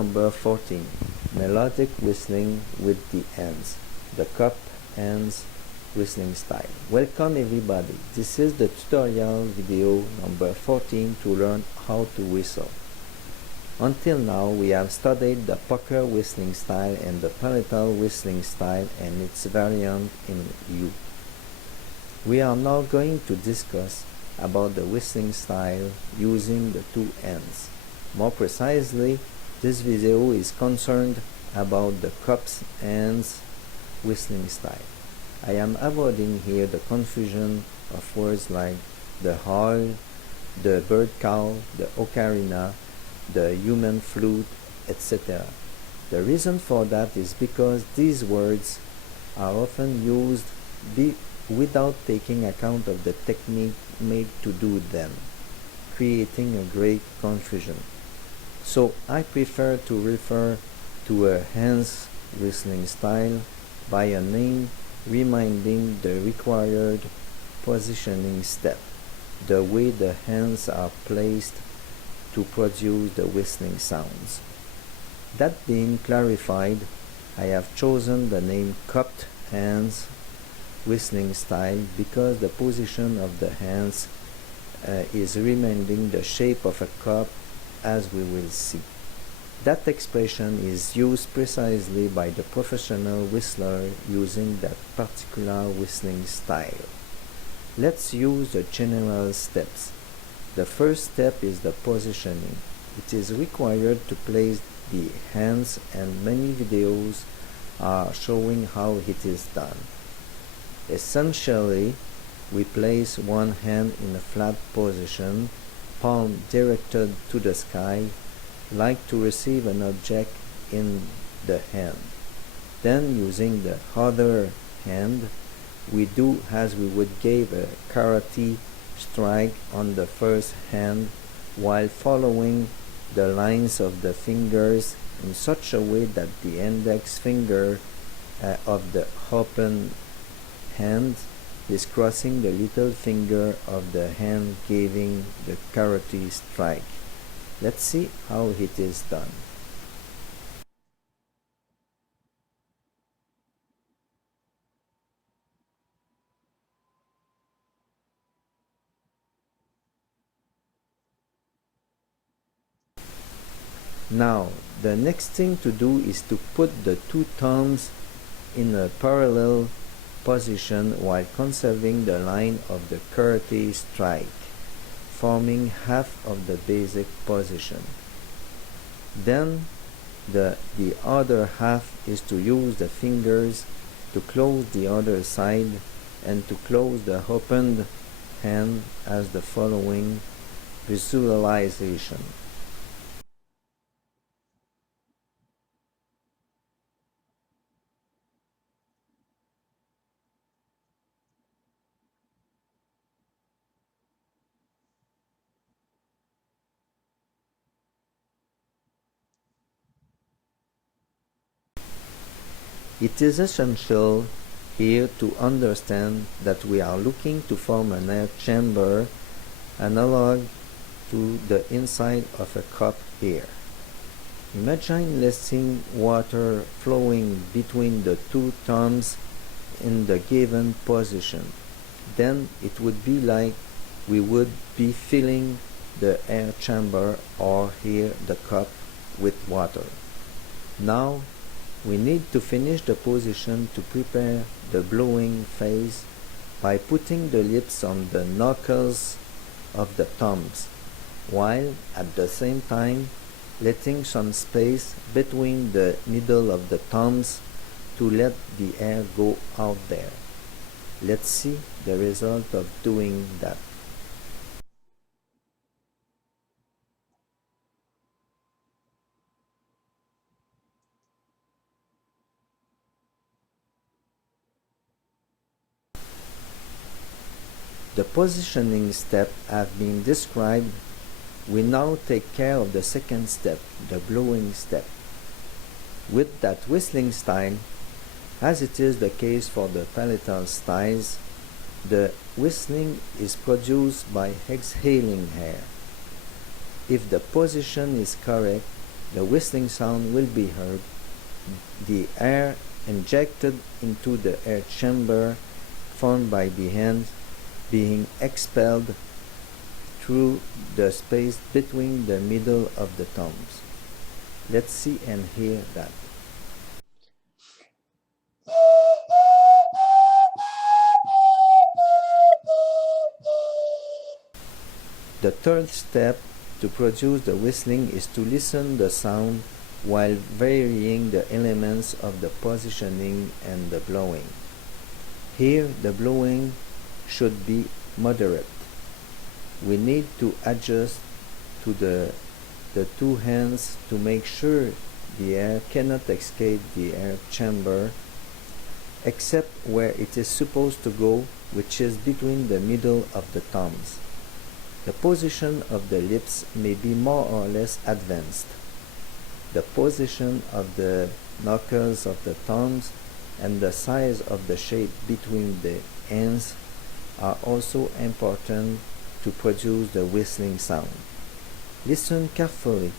number 14, Melodic Whistling with the Hands, the cup hands whistling style. Welcome everybody, this is the tutorial video number 14 to learn how to whistle. Until now we have studied the pucker whistling style and the palatal whistling style and its variant in U. We are now going to discuss about the whistling style using the two hands. More precisely, this video is concerned about the cups hands whistling style. I am avoiding here the confusion of words like the owl, the bird call, the ocarina, the human flute, etc. The reason for that is because these words are often used without taking account of the technique made to do them, creating a great confusion. So I prefer to refer to a hands whistling style by a name reminding the required positioning step, the way the hands are placed to produce the whistling sounds. That being clarified, I have chosen the name cupped hands whistling style because the position of the hands is reminding the shape of a cup, as we will see. That expression is used precisely by the professional whistler using that particular whistling style. Let's use the general steps. The first step is the positioning. It is required to place the hands, and many videos are showing how it is done. Essentially, we place one hand in a flat position, palm directed to the sky, like to receive an object in the hand. Then, using the other hand, we do as we would give a karate strike on the first hand, while following the lines of the fingers in such a way that the index finger of the open hand is crossing the little finger of the hand giving the karate strike. Let's see how it is done. Now, the next thing to do is to put the two thumbs in a parallel position while conserving the line of the karate strike, forming half of the basic position. Then the other half is to use the fingers to close the other side and to close the opened hand as the following visualization. It is essential here to understand that we are looking to form an air chamber analog to the inside of a cup here. Imagine letting water flowing between the two thumbs in the given position. Then it would be like we would be filling the air chamber, or here the cup, with water. Now we need to finish the position to prepare the blowing phase by putting the lips on the knuckles of the thumbs, while at the same time letting some space between the middle of the thumbs to let the air go out there. Let's see the result of doing that. The positioning step have been described. We now take care of the second step, the blowing step. With that whistling style, as it is the case for the palatal styles, the whistling is produced by exhaling air. If the position is correct, the whistling sound will be heard, the air injected into the air chamber formed by the hands being expelled through the space between the middle of the thumbs. Let's see and hear that. The third step to produce the whistling is to listen the sound while varying the elements of the positioning and the blowing. Here the blowing should be moderate. We need to adjust to the two hands to make sure the air cannot escape the air chamber except where it is supposed to go, which is between the middle of the thumbs. The position of the lips may be more or less advanced. The position of the knuckles of the thumbs and the size of the shape between the ends are also important to produce the whistling sound. Listen carefully.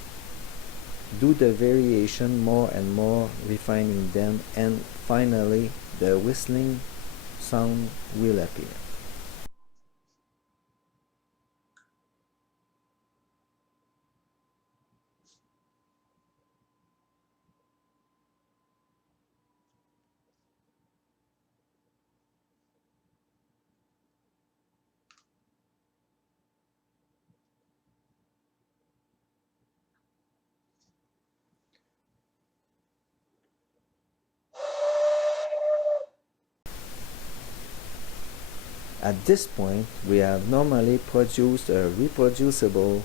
Do the variation more and more, refining them, and finally the whistling sound will appear. At this point, we have normally produced a reproducible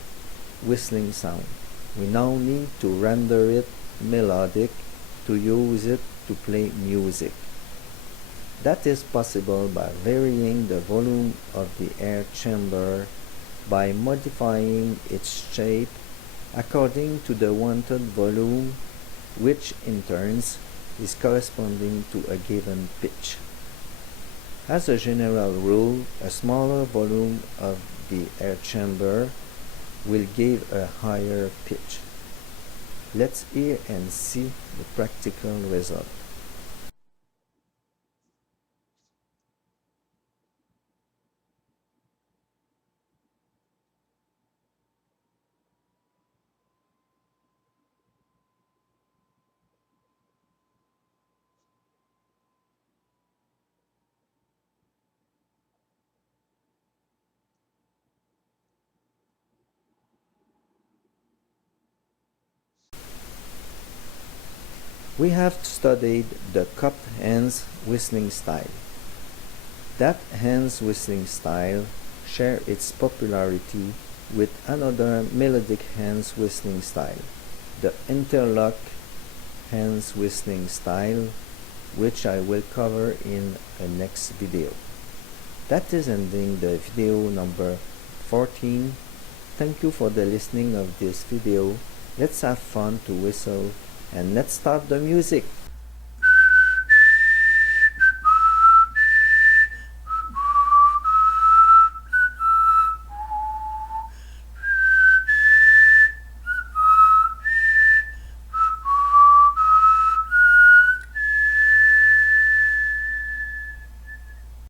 whistling sound. We now need to render it melodic to use it to play music. That is possible by varying the volume of the air chamber, by modifying its shape according to the wanted volume, which in turn is corresponding to a given pitch. As a general rule, a smaller volume of the air chamber will give a higher pitch. Let's hear and see the practical result. We have studied the cupped hands whistling style. That hands whistling style shares its popularity with another melodic hands whistling style, the interlock hands whistling style, which I will cover in a next video. That is ending the video number 14. Thank you for the listening of this video. Let's have fun to whistle and let's start the music.